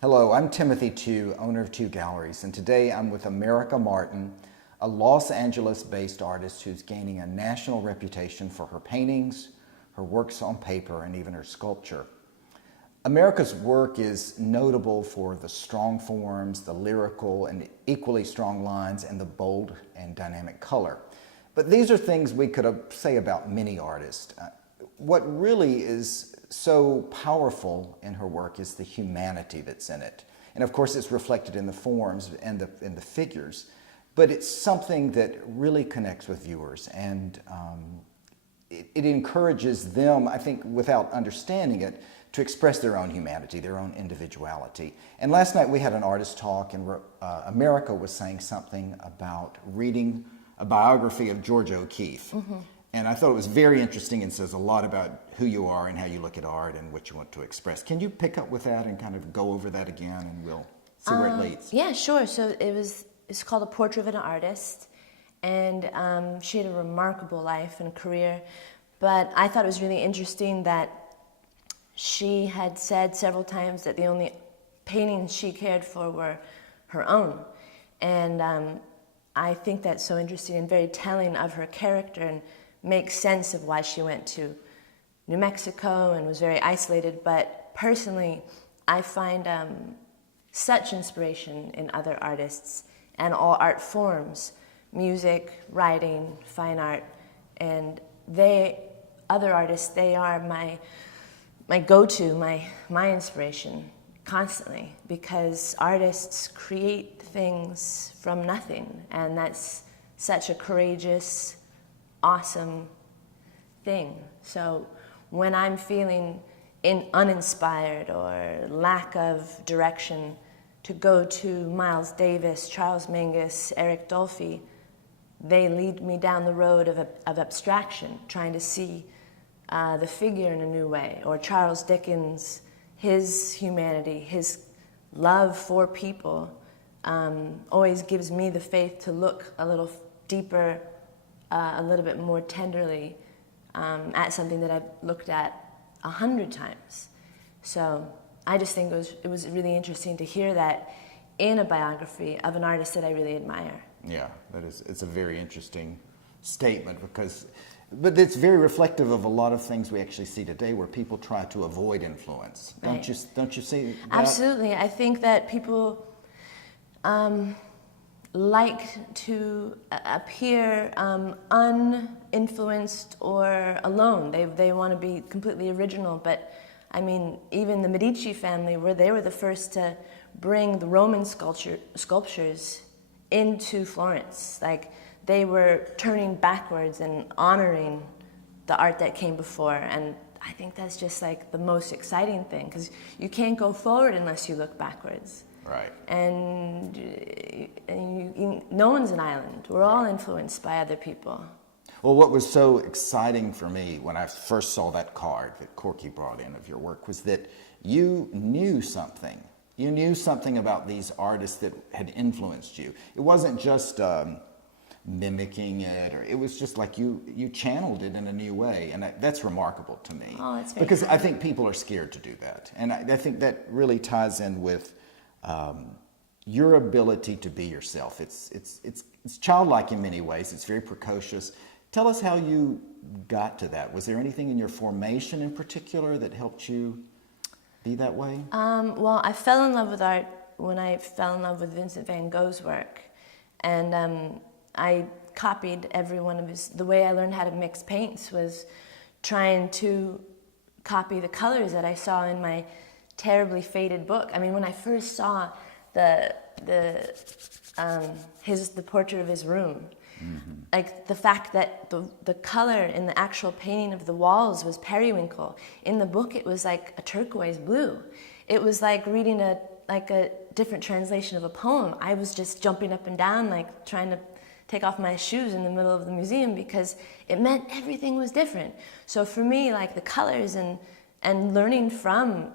Hello, I'm Timothy Tew, owner of Tew Galleries, and today I'm with America Martin, a Los Angeles-based artist who's gaining a national reputation for her paintings, her works on paper, and even her sculpture. America's work is notable for the strong forms, the lyrical and equally strong lines, and the bold and dynamic color. But these are things we could say about many artists. What really is so powerful in her work is the humanity that's in it. And of course it's reflected in the forms and the figures, but it's something that really connects with viewers, and it encourages them, I think, without understanding it, to express their own humanity, their own individuality. And last night we had an artist talk, and America was saying something about reading a biography of George O'Keeffe. Mm-hmm. And I thought it was very interesting and says a lot about who you are and how you look at art and what you want to express. Can you pick up with that and kind of go over that again, and we'll see where it leads? Yeah, sure. So it's called A Portrait of an Artist, and she had a remarkable life and career, but I thought it was really interesting that she had said several times that the only paintings she cared for were her own. And I think that's so interesting and very telling of her character, and makes sense of why she went to New Mexico and was very isolated. But personally, I find such inspiration in other artists and all art forms, music, writing, fine art, and other artists, they are my go-to, my inspiration constantly, because artists create things from nothing, and that's such a courageous, awesome thing. So when I'm feeling uninspired or lack of direction, to go to Miles Davis, Charles Mingus, Eric Dolphy, they lead me down the road of abstraction, trying to see the figure in a new way. Or Charles Dickens, his humanity, his love for people always gives me the faith to look a little deeper, a little bit more tenderly at something that I've looked at 100 times. So I just think it was really interesting to hear that in a biography of an artist that I really admire. Yeah, it's a very interesting statement, but it's very reflective of a lot of things we actually see today, where people try to avoid influence. Right. Don't you see that? Absolutely. I think that people like to appear uninfluenced or alone. They want to be completely original. But I mean, even the Medici family, where they were the first to bring the Roman sculptures into Florence. Like, they were turning backwards and honoring the art that came before. And I think that's just like the most exciting thing, because you can't go forward unless you look backwards. Right. And no one's an island. We're all influenced by other people. Well, what was so exciting for me when I first saw that card that Corky brought in of your work was that you knew something. You knew something about these artists that had influenced you. It wasn't just mimicking it, or it was just like you channeled it in a new way, and that's remarkable to me. Oh, that's very because kind. I think people are scared to do that, and I think that really ties in with your ability to be yourself. It's childlike in many ways. It's very precocious. Tell us how you got to that. Was there anything in your formation in particular that helped you be that way? Well, I fell in love with art when I fell in love with Vincent van Gogh's work, and I copied every one of his. The way I learned how to mix paints was trying to copy the colors that I saw in my terribly faded book. I mean, when I first saw the portrait of his room, mm-hmm. Like the fact that the color in the actual painting of the walls was periwinkle. In the book, it was like a turquoise blue. It was like reading a different translation of a poem. I was just jumping up and down, like trying to take off my shoes in the middle of the museum, because it meant everything was different. So for me, like the colors and learning from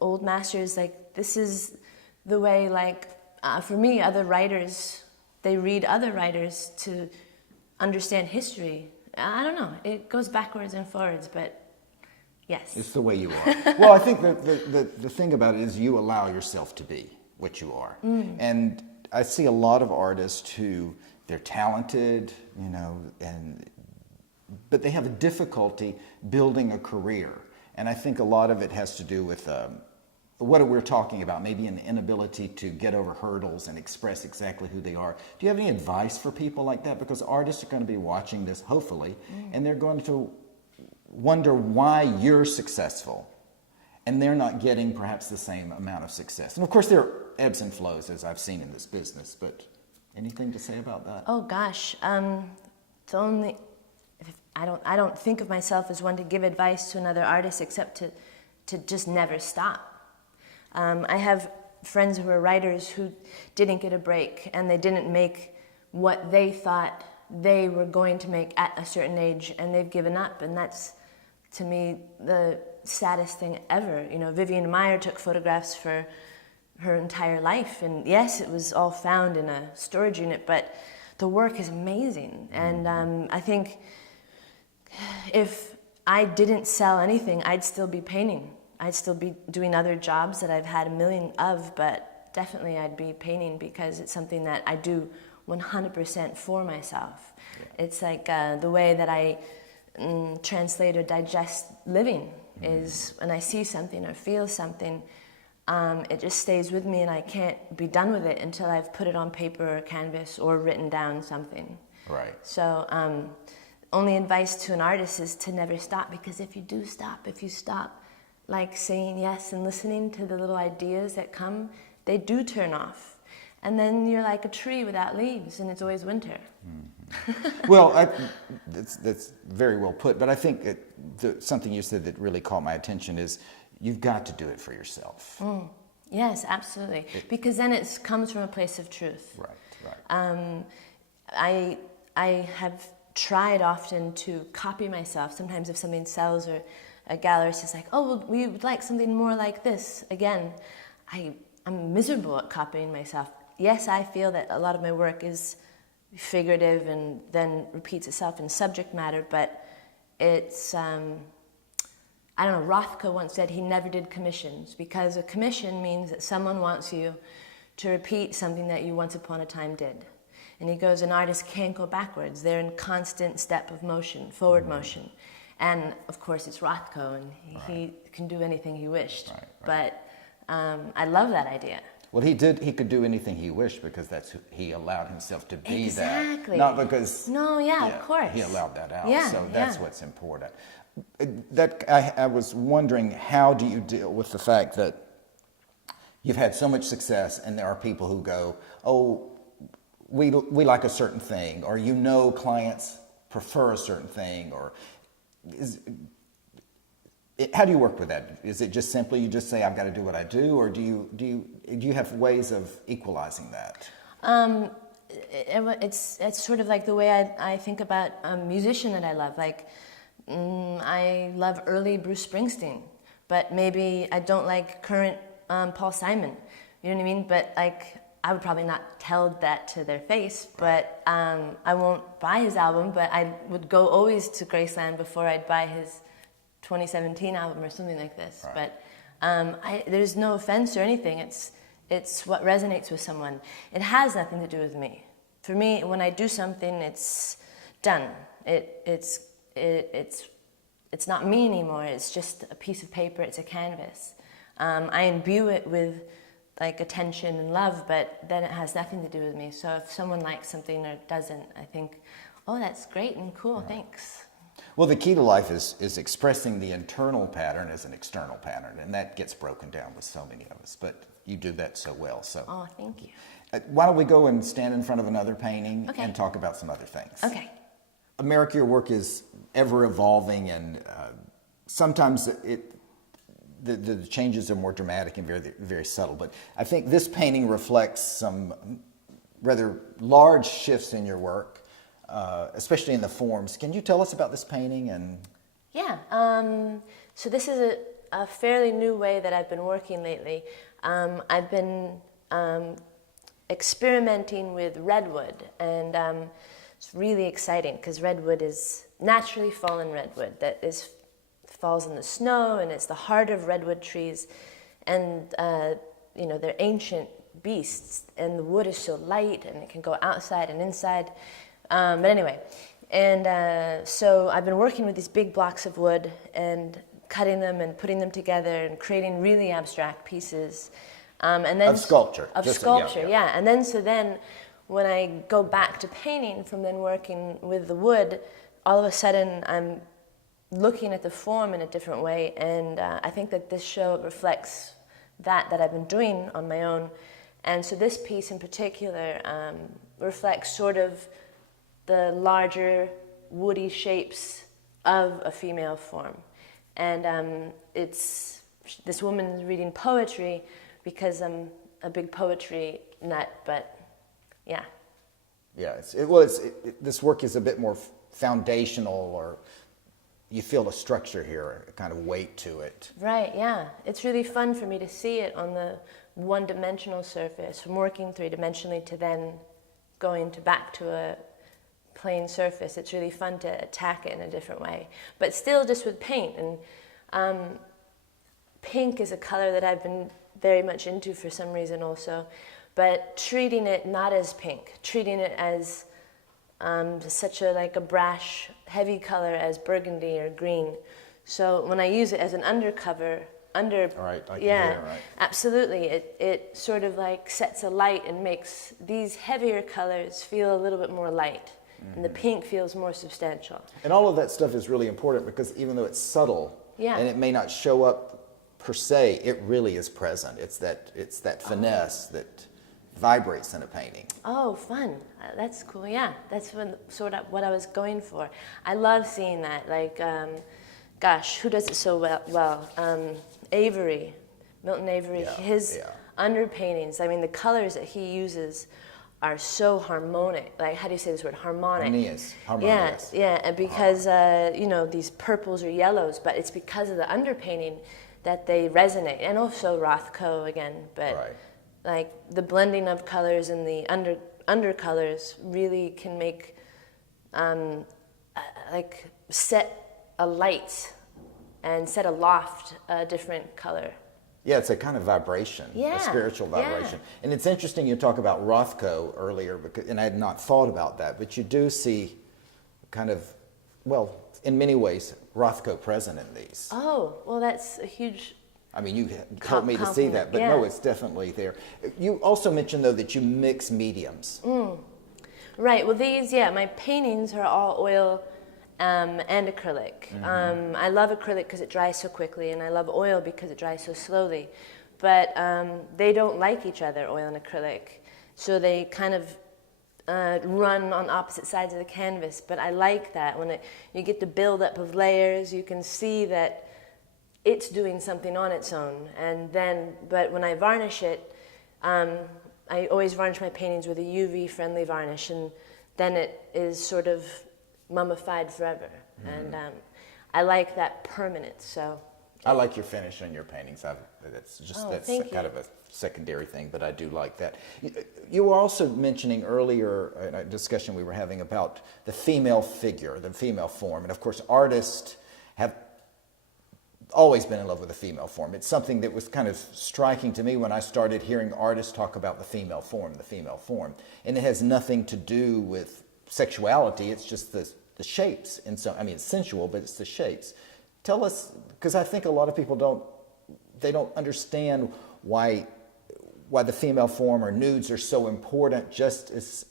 old masters, like this is the way, like for me, other writers, they read other writers to understand history. I don't know, it goes backwards and forwards, but Yes. It's the way you are. Well, I think the thing about it is you allow yourself to be what you are. And I see a lot of artists who, they're talented, you know, but they have a difficulty building a career. And I think a lot of it has to do with what we're talking about, maybe an inability to get over hurdles and express exactly who they are. Do you have any advice for people like that? Because artists are going to be watching this, hopefully, and they're going to wonder why you're successful and they're not getting perhaps the same amount of success. And of course, there are ebbs and flows, as I've seen in this business, but anything to say about that? Oh gosh, the only, I don't think of myself as one to give advice to another artist except to just never stop. I have friends who are writers who didn't get a break and they didn't make what they thought they were going to make at a certain age, and they've given up, and that's, to me, the saddest thing ever. You know, Vivian Maier took photographs for her entire life, and yes, it was all found in a storage unit, but the work is amazing. And I think if I didn't sell anything, I'd still be painting. I'd still be doing other jobs that I've had a million of, but definitely I'd be painting because it's something that I do 100% for myself. Yeah. It's like the way that I translate or digest living is when I see something or feel something, it just stays with me and I can't be done with it until I've put it on paper or canvas or written down something. Right. So only advice to an artist is to never stop, because if you stop like saying yes and listening to the little ideas that come, they do turn off. And then you're like a tree without leaves, and it's always winter. Mm-hmm. Well, that's very well put. But I think something you said that really caught my attention is you've got to do it for yourself. Yes, absolutely. Because then it comes from a place of truth. Right. I have tried often to copy myself. Sometimes if something sells or a gallerist is like, oh, well, we would like something more like this. Again, I'm miserable at copying myself. Yes, I feel that a lot of my work is figurative and then repeats itself in subject matter, but it's, I don't know, Rothko once said he never did commissions, because a commission means that someone wants you to repeat something that you once upon a time did. And he goes, an artist can't go backwards. They're in constant step of motion, forward motion. And of course it's Rothko, and he can do anything he wished. Right. But I love that idea. Well, he could do anything he wished because that's who he allowed himself to be. Exactly. That. Not because... No, of course. He allowed that out, yeah, so that's what's important. I was wondering, how do you deal with the fact that you've had so much success and there are people who go, oh, we like a certain thing, or clients prefer a certain thing, or... How do you work with that? Is it just simply you just say I've got to do what I do, or do you have ways of equalizing that? It's sort of like the way I think about a musician that I love. Like I love early Bruce Springsteen, but maybe I don't like current Paul Simon. You know what I mean? But like I would probably not tell that to their face. But I won't buy his album. But I would go always to Graceland before I'd buy his 2017 album or something like this. Right. But there's no offense or anything. It's what resonates with someone. It has nothing to do with me. For me, when I do something, it's done. It's not me anymore. It's just a piece of paper. It's a canvas. I imbue it with like attention and love, but then it has nothing to do with me. So if someone likes something or doesn't, I think, oh, that's great and cool. Right. Thanks. Well, the key to life is expressing the internal pattern as an external pattern, and that gets broken down with so many of us, but you do that so well. So, oh, thank you. Why don't we go and stand in front of another painting and talk about some other things? Okay. America, your work is ever evolving, and sometimes the changes are more dramatic and very, very subtle, but I think this painting reflects some rather large shifts in your work. Especially in the forms. Can you tell us about this painting? Yeah, so this is a fairly new way that I've been working lately. I've been experimenting with redwood, and it's really exciting because redwood is naturally fallen redwood that is falls in the snow, and it's the heart of redwood trees, and they're ancient beasts, and the wood is so light, and it can go outside and inside. But anyway, and so I've been working with these big blocks of wood and cutting them and putting them together and creating really abstract pieces. And then Of sculpture. Yeah. And then when I go back to painting from then working with the wood, all of a sudden I'm looking at the form in a different way, and I think that this show reflects that I've been doing on my own. And so this piece in particular reflects sort of the larger woody shapes of a female form. And it's this woman's reading poetry because I'm a big poetry nut, but yeah. Yeah, this work is a bit more foundational, or you feel a structure here, a kind of weight to it. Right, yeah. It's really fun for me to see it on the one-dimensional surface, from working three-dimensionally to then going back to a plain surface. It's really fun to attack it in a different way, but still just with paint. And pink is a color that I've been very much into for some reason also, but treating it not as pink, treating it as such a brash, heavy color as burgundy or green. So when I use it as an undercover, All right, I can hear, right. absolutely, it sort of like sets a light and makes these heavier colors feel a little bit more light. And the pink feels more substantial. And all of that stuff is really important because even though it's subtle, and it may not show up per se, it really is present. It's that finesse that vibrates in a painting. Oh, fun. That's cool, yeah. That's sort of what I was going for. I love seeing that. Like, gosh, who does it so well? Avery, Milton Avery, his underpaintings, I mean, the colors that he uses are so harmonic. Like, how do you say this word? Harmonic. Harmonious. Yeah, and because, these purples or yellows, but it's because of the underpainting that they resonate. And also Rothko again, but like the blending of colors and the undercolors really can make, set a light and set aloft a different color. Yeah, it's a kind of vibration, a spiritual vibration. Yeah. And it's interesting you talk about Rothko earlier, and I had not thought about that, but you do see kind of, well, in many ways, Rothko present in these. Oh, well, that's a huge... I mean, you told me to see that, but no, it's definitely there. You also mentioned, though, that you mix mediums. Right, well, my paintings are all oil and acrylic. I love acrylic because it dries so quickly, and I love oil because it dries so slowly. But they don't like each other, oil and acrylic. So they kind of run on opposite sides of the canvas. But I like that. When you get the buildup of layers, you can see that it's doing something on its own. But when I varnish it, I always varnish my paintings with a UV-friendly varnish, and then it is sort of mummified forever. And I like that permanence. So I like your finish on your paintings. That's kind of a secondary thing, but I do like that. You were also mentioning earlier in a discussion we were having about the female figure, the female form, and of course artists have always been in love with the female form. It's something that was kind of striking to me when I started hearing artists talk about the female form. And it has nothing to do with sexuality, it's just the shapes. And so, I mean, it's sensual, but it's the shapes. Tell us, because I think a lot of people don't understand why the female form or nudes are so important just as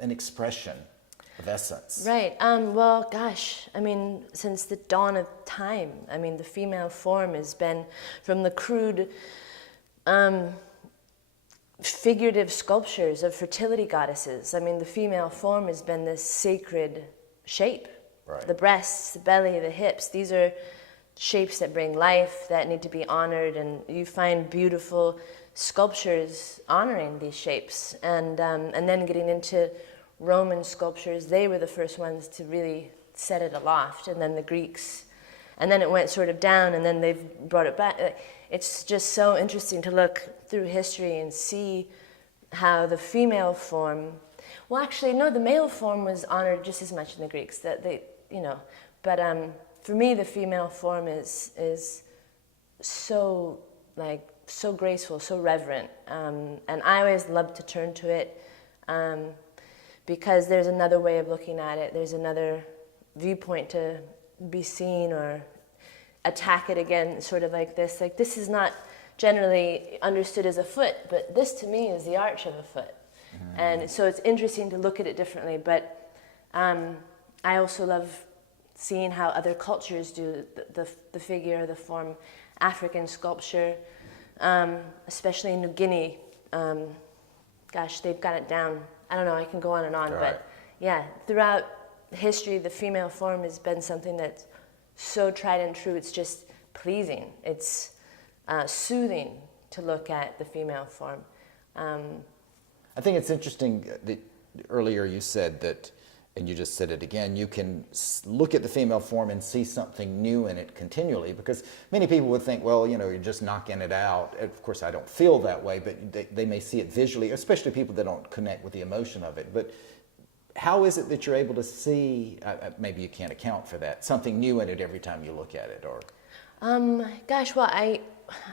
an expression of essence. Right. Well, gosh, I mean, since the dawn of time, I mean, the female form has been from the crude figurative sculptures of fertility goddesses. I mean, the female form has been this sacred shape. Right. The breasts, the belly, the hips, these are shapes that bring life, that need to be honored, and you find beautiful sculptures honoring these shapes. And then getting into Roman sculptures, they were the first ones to really set it aloft, and then the Greeks. And then it went sort of down, and then they've brought it back. It's just so interesting to look through history and see how the female form, well, actually, no, the male form was honored just as much in the Greeks. But for me, the female form is so so graceful, so reverent, and I always love to turn to it because there's another way of looking at it. There's another viewpoint to be seen or attack it again, sort of like this. Like, this is not generally understood as a foot, but this to me is the arch of a foot. And so it's interesting to look at it differently, but I also love seeing how other cultures do the figure, the form. African sculpture, especially in New Guinea, gosh, they've got it down. I don't know, I can go on and on, but yeah, throughout history, the female form has been something that's so tried and true. It's just pleasing. It's soothing to look at the female form. I think it's interesting that earlier you said that, and you just said it again, you can look at the female form and see something new in it continually, because many people would think, well, you know, you're just knocking it out. Of course, I don't feel that way, but they may see it visually, especially people that don't connect with the emotion of it. But how is it that you're able to see, maybe you can't account for that, something new in it every time you look at it? Or gosh, well,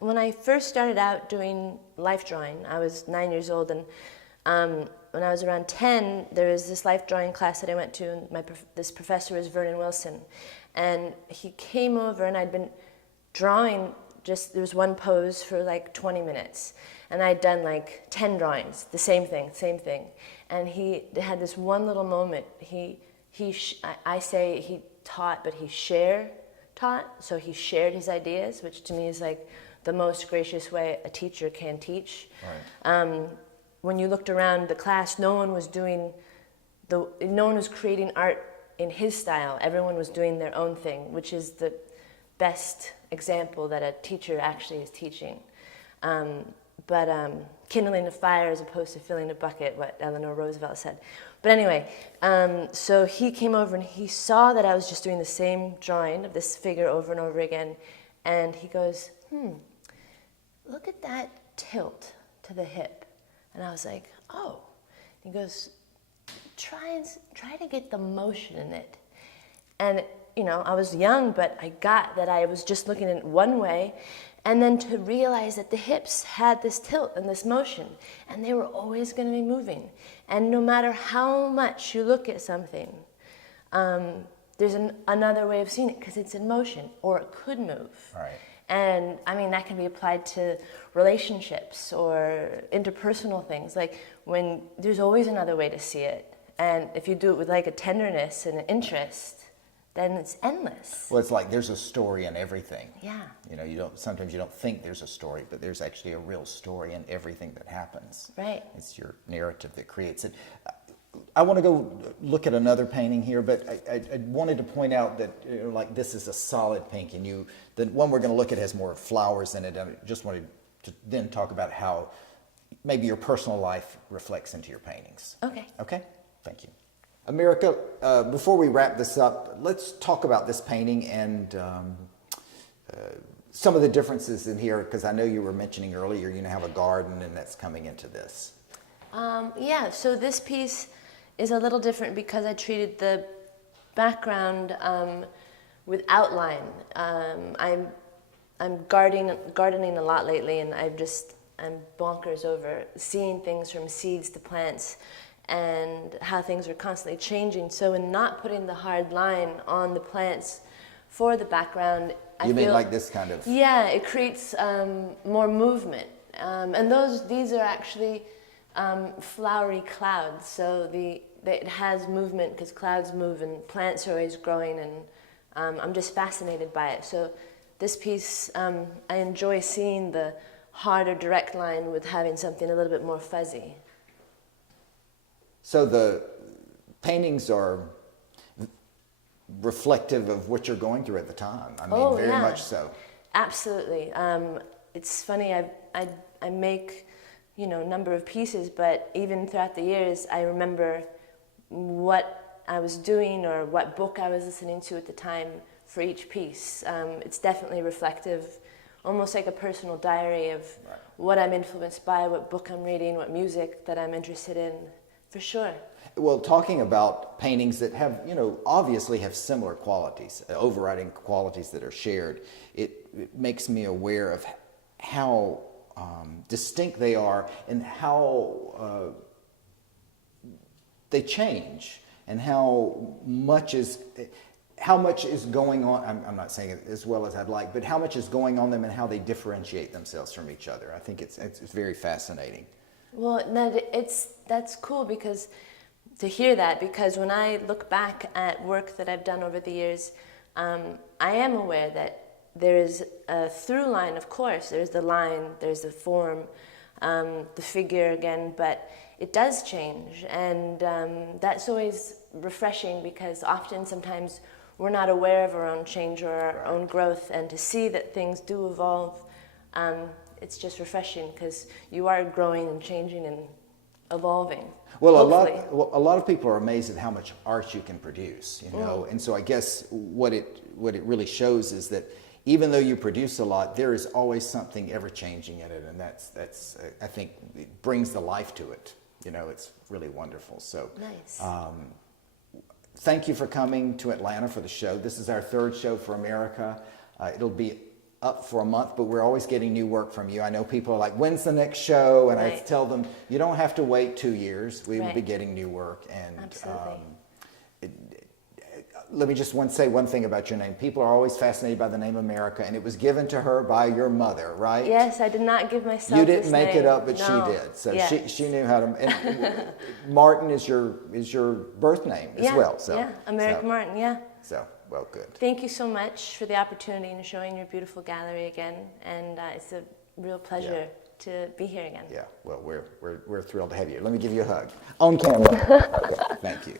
when I first started out doing life drawing, I was 9 years old, and when I was around 10, there was this life drawing class that I went to, and this professor was Vernon Wilson, and he came over, and I'd been drawing there was one pose for like 20 minutes, and I'd done like 10 drawings, the same thing, and he had this one little moment. I say he taught, but he taught, so he shared his ideas, which to me is like the most gracious way a teacher can teach. Right. When you looked around the class, no one was creating art in his style. Everyone was doing their own thing, which is the best example that a teacher actually is teaching. But kindling a fire as opposed to filling a bucket, what Eleanor Roosevelt said. But anyway, so he came over and he saw that I was just doing the same drawing of this figure over and over again, and he goes, look at that tilt to the hip. And I was like, oh. He goes, try to get the motion in it. And, you know, I was young, but I got that I was just looking at it one way, and then to realize that the hips had this tilt and this motion, and they were always going to be moving. And no matter how much you look at something, there's another way of seeing it because it's in motion, or it could move. Right. And I mean, that can be applied to relationships or interpersonal things. Like, when there's always another way to see it. And if you do it with like a tenderness and an interest, then it's endless. Well, it's like there's a story in everything. Yeah. You know, sometimes you don't think there's a story, but there's actually a real story in everything that happens. Right. It's your narrative that creates it. I want to go look at another painting here, but I wanted to point out that, you know, like, this is a solid pink, and the one we're going to look at has more flowers in it. I just wanted to then talk about how maybe your personal life reflects into your paintings. Okay. Okay? Thank you. America, before we wrap this up, let's talk about this painting and some of the differences in here, because I know you were mentioning earlier you have a garden, and that's coming into this. Yeah, so this piece is a little different because I treated the background with outline. I'm gardening a lot lately, and I'm bonkers over seeing things from seeds to plants and how things are constantly changing. So in not putting the hard line on the plants for the background, You mean like this kind of? Yeah, it creates more movement. And these are actually flowery clouds, so it has movement because clouds move and plants are always growing, and I'm just fascinated by it. So this piece, I enjoy seeing the harder direct line with having something a little bit more fuzzy. So the paintings are reflective of what you're going through at the time. I mean, very much so. Absolutely. It's funny, I make, a number of pieces, but even throughout the years, I remember what I was doing or what book I was listening to at the time for each piece. It's definitely reflective, almost like a personal diary of what I'm influenced by, what book I'm reading, what music that I'm interested in. For sure. Well, talking about paintings that have, obviously have similar qualities, overriding qualities that are shared, it makes me aware of how distinct they are and how they change, and how much is going on. I'm not saying it as well as I'd like, but how much is going on them and how they differentiate themselves from each other. I think it's very fascinating. Well, that's cool because to hear that, because when I look back at work that I've done over the years, I am aware that there is a through line, of course. There's the line, there's the form, the figure again, but it does change. And that's always refreshing because often sometimes we're not aware of our own change or our own growth, and to see that things do evolve, it's just refreshing because you are growing and changing and evolving. Well, hopefully. a lot of people are amazed at how much art you can produce, and so I guess what it really shows is that even though you produce a lot, there is always something ever changing in it, and that's I think it brings the life to it. It's really wonderful. So Nice. Thank you for coming to Atlanta for the show. This is our third show for America. It'll be up for a month, but we're always getting new work from you. I know people are like, when's the next show? And I Right. tell them, you don't have to wait 2 years. We will Right. be getting new work. And Absolutely. let me just say one thing about your name. People are always fascinated by the name America, and it was given to her by your mother, right? Yes, I did not give myself You didn't this make name. it up, but No. she did. So Yes. she knew how to. And Martin is your birth name as well. So yeah, America so, Martin, yeah. So well, good. Thank you so much for the opportunity and showing your beautiful gallery again, and it's a real pleasure to be here again. Yeah. Well, we're thrilled to have you. Let me give you a hug on camera. Okay, thank you.